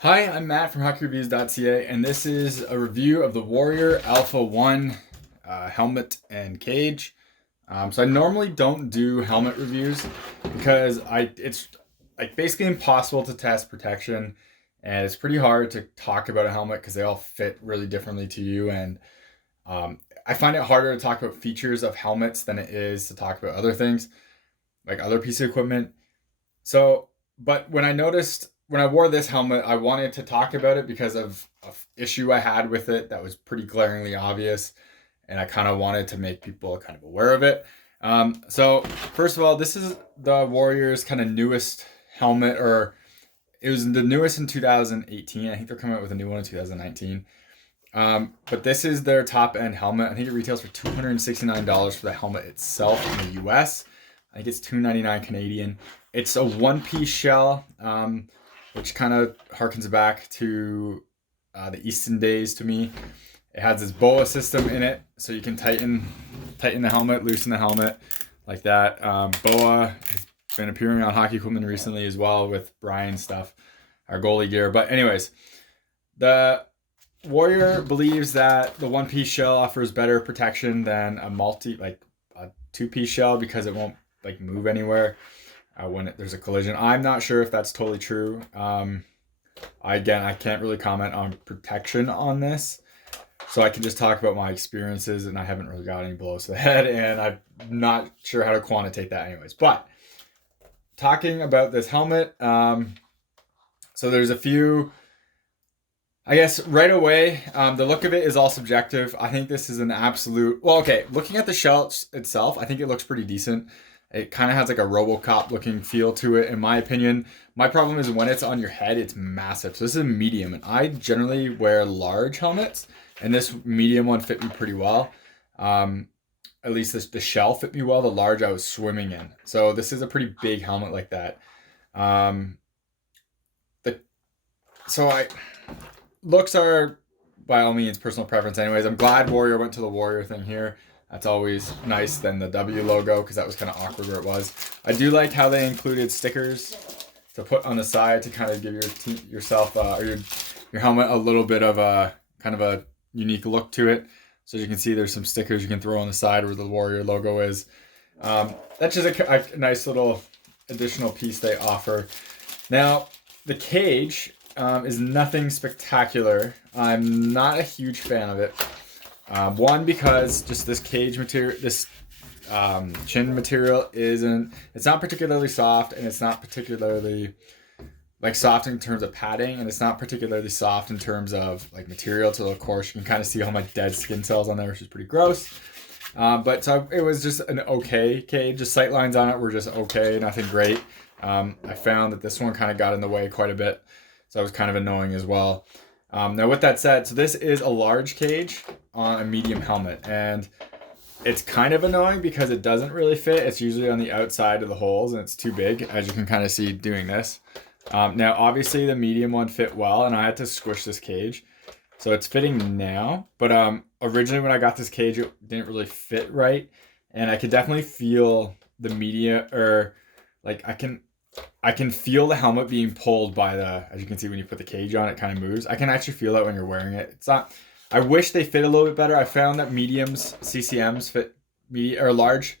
Hi, I'm Matt from HockeyReviews.ca, and this is a review of the Warrior Alpha 1 helmet and cage. So I normally don't do helmet reviews because it's like basically impossible to test protection, and it's pretty hard to talk about a helmet because they all fit really differently to you. And I find it harder to talk about features of helmets than it is to talk about other things, like other pieces of equipment. So, but when I wore this helmet, I wanted to talk about it because of an issue I had with it that was pretty glaringly obvious, and I kind of wanted to make people kind of aware of it. So, first of all, this is the Warriors' kind of newest helmet, or it was the newest in 2018. I think they're coming out with a new one in 2019. But this is their top end helmet. I think it retails for $269 for the helmet itself in the US. I think it's $299 Canadian. It's a one-piece shell, which kind of harkens back to the Easton days to me. It has this BOA system in it, so you can tighten the helmet, loosen the helmet like that. BOA has been appearing on hockey equipment recently as well with Brian stuff, our goalie gear. But anyways, the Warrior believes that the one-piece shell offers better protection than a two-piece shell because it won't like move anywhere when there's a collision. I'm not sure if that's totally true. I can't really comment on protection on this, so I can just talk about my experiences, and I haven't really got any blows to the head, and I'm not sure how to quantitate that anyways. But talking about this helmet, so there's a few. I guess right away, the look of it is all subjective. I think this is an absolute. Well, okay, looking at the shell itself, I think it looks pretty decent. It kind of has like a RoboCop looking feel to it, in my opinion. My problem is when it's on your head, it's massive. So this is a medium, and I generally wear large helmets, and this medium one fit me pretty well. At least the shell fit me well. The large I was swimming in. So this is a pretty big helmet like that. Um, the so I looks are by all means personal preference anyways. I'm glad Warrior went to the Warrior thing here. That's always nice than the W logo because that was kind of awkward where it was. I do like how they included stickers to put on the side to kind of give yourself or your helmet a little bit of a kind of a unique look to it. So as you can see, there's some stickers you can throw on the side where the Warrior logo is. That's just a nice little additional piece they offer. Now, the cage is nothing spectacular. I'm not a huge fan of it. One, because just this cage material, this chin material it's not particularly soft, and it's not particularly like soft in terms of padding, and it's not particularly soft in terms of like material. So of course you can kind of see all my dead skin cells on there, which is pretty gross. But so it was just an okay cage. The sight lines on it were just okay, nothing great. I found that this one kind of got in the way quite a bit. So that was kind of annoying as well. Now, with that said, so this is a large cage on a medium helmet, and it's kind of annoying because it doesn't really fit. It's usually on the outside of the holes, and it's too big, as you can kind of see doing this. Now, obviously, the medium one fit well, and I had to squish this cage. So it's fitting now, but originally when I got this cage, it didn't really fit right, and I could definitely feel the media, or like I can feel the helmet being pulled by as you can see when you put the cage on, it kind of moves. I can actually feel that when you're wearing it. It's not, I wish they fit a little bit better. I found that mediums, CCMs fit, or large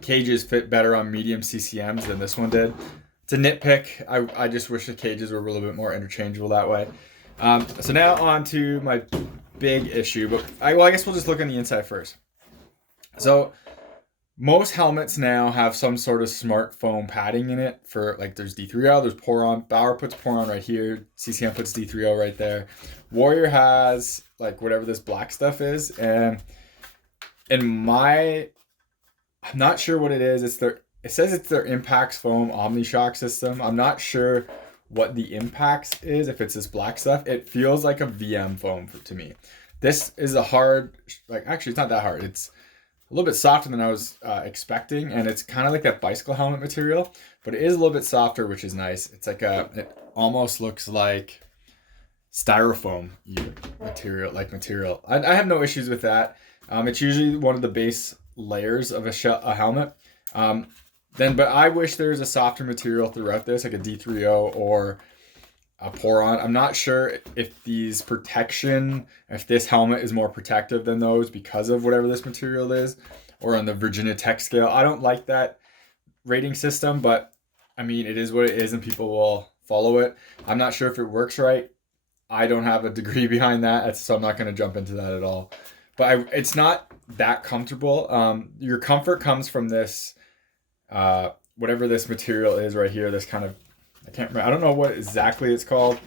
cages fit better on medium CCMs than this one did. It's a nitpick. I just wish the cages were a little bit more interchangeable that way. So now on to my big issue, but I guess we'll just look on the inside first. So most helmets now have some sort of smart foam padding in it for, like, there's D3O, there's Poron. Bauer puts Poron right here. CCM puts D3O right there. Warrior has, like, whatever this black stuff is. And I'm not sure what it is. It says it's their Impax Foam OmniShock system. I'm not sure what the Impax is, if it's this black stuff. It feels like a VM foam to me. This is a hard, like, actually, it's not that hard. It's a little bit softer than I was expecting, and it's kind of like that bicycle helmet material, but it is a little bit softer, which is nice. It's like it almost looks like styrofoam material. I have no issues with that. It's usually one of the base layers of a helmet. But I wish there was a softer material throughout this, like a D3O or Poron. I'm not sure if if this helmet is more protective than those because of whatever this material is, or on the Virginia Tech scale. I don't like that rating system, but I mean, it is what it is and people will follow it. I'm not sure if it works right. I don't have a degree behind that, so I'm not going to jump into that at all. But it's not that comfortable. Your comfort comes from this, whatever this material is right here, this kind of, I can't remember, I don't know what exactly it's called.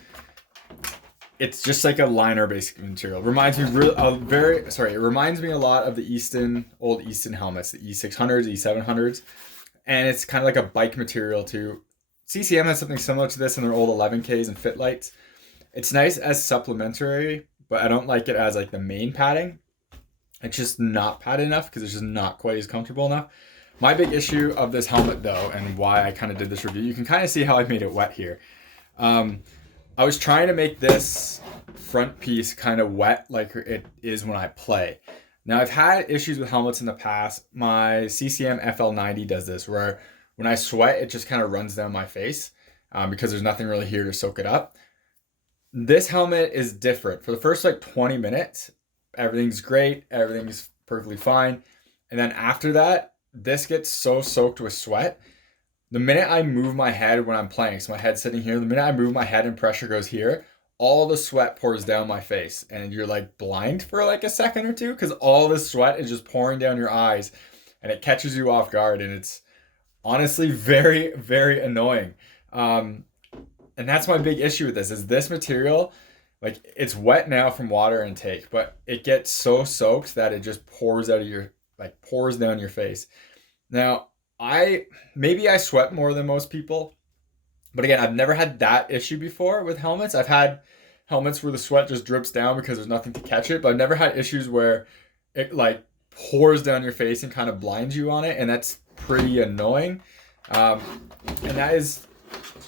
It's just like a liner basic material. Reminds me it reminds me a lot of the old Easton helmets, the E600s, E700s. And it's kind of like a bike material too. CCM has something similar to this in their old 11Ks and Fitlites. It's nice as supplementary, but I don't like it as like the main padding. It's just not padded enough because it's just not quite as comfortable enough. My big issue of this helmet though, and why I kind of did this review, you can kind of see how I made it wet here. I was trying to make this front piece kind of wet like it is when I play. Now, I've had issues with helmets in the past. My CCM FL90 does this, where when I sweat, it just kind of runs down my face because there's nothing really here to soak it up. This helmet is different. For the first like 20 minutes, everything's great. Everything's perfectly fine. And then after that, this gets so soaked with sweat. The minute I move my head when I'm playing, so my head's sitting here, the minute I move my head and pressure goes here, all the sweat pours down my face and you're like blind for like a second or two because all this sweat is just pouring down your eyes and it catches you off guard, and it's honestly very, very annoying. And that's my big issue with this material, like it's wet now from water intake, but it gets so soaked that it just pours down your face. Now, maybe I sweat more than most people, but again, I've never had that issue before with helmets. I've had helmets where the sweat just drips down because there's nothing to catch it, but I've never had issues where it like pours down your face and kind of blinds you on it, and that's pretty annoying. And that is,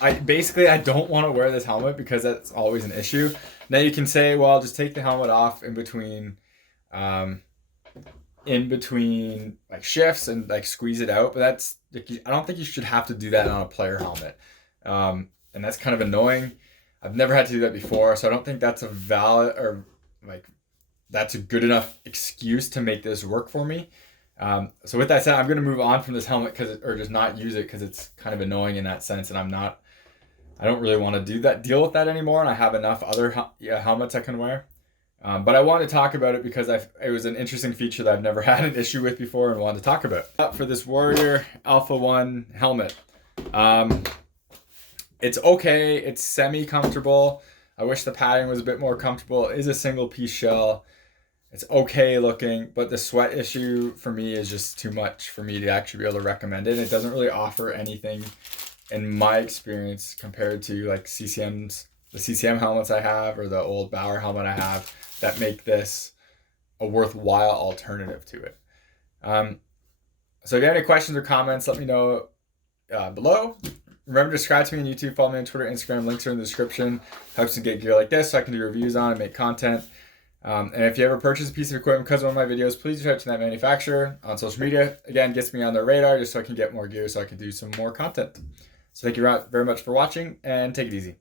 I don't want to wear this helmet because that's always an issue. Now you can say, well, just take the helmet off in between like shifts and like squeeze it out, but that's like, I don't think you should have to do that on a player helmet, and that's kind of annoying. I've never had to do that before, so I don't think that's a valid or like that's a good enough excuse to make this work for me. So with that said, I'm going to move on from this helmet or just not use it because it's kind of annoying in that sense, and I don't really want to deal with that anymore, and I have enough other helmets I can wear. But I want to talk about it because it was an interesting feature that I've never had an issue with before and wanted to talk about. For this Warrior Alpha 1 helmet, it's okay. It's semi-comfortable. I wish the padding was a bit more comfortable. It is a single piece shell. It's okay looking, but the sweat issue for me is just too much for me to actually be able to recommend it. It doesn't really offer anything in my experience compared to like the CCM helmets I have or the old Bauer helmet I have that make this a worthwhile alternative to it. So if you have any questions or comments, let me know below. Remember to subscribe to me on YouTube, follow me on Twitter, Instagram, links are in the description. Helps me get gear like this so I can do reviews on and make content. And if you ever purchase a piece of equipment because of one of my videos, please reach out to that manufacturer on social media. Again, gets me on their radar just so I can get more gear so I can do some more content. So thank you very much for watching, and take it easy.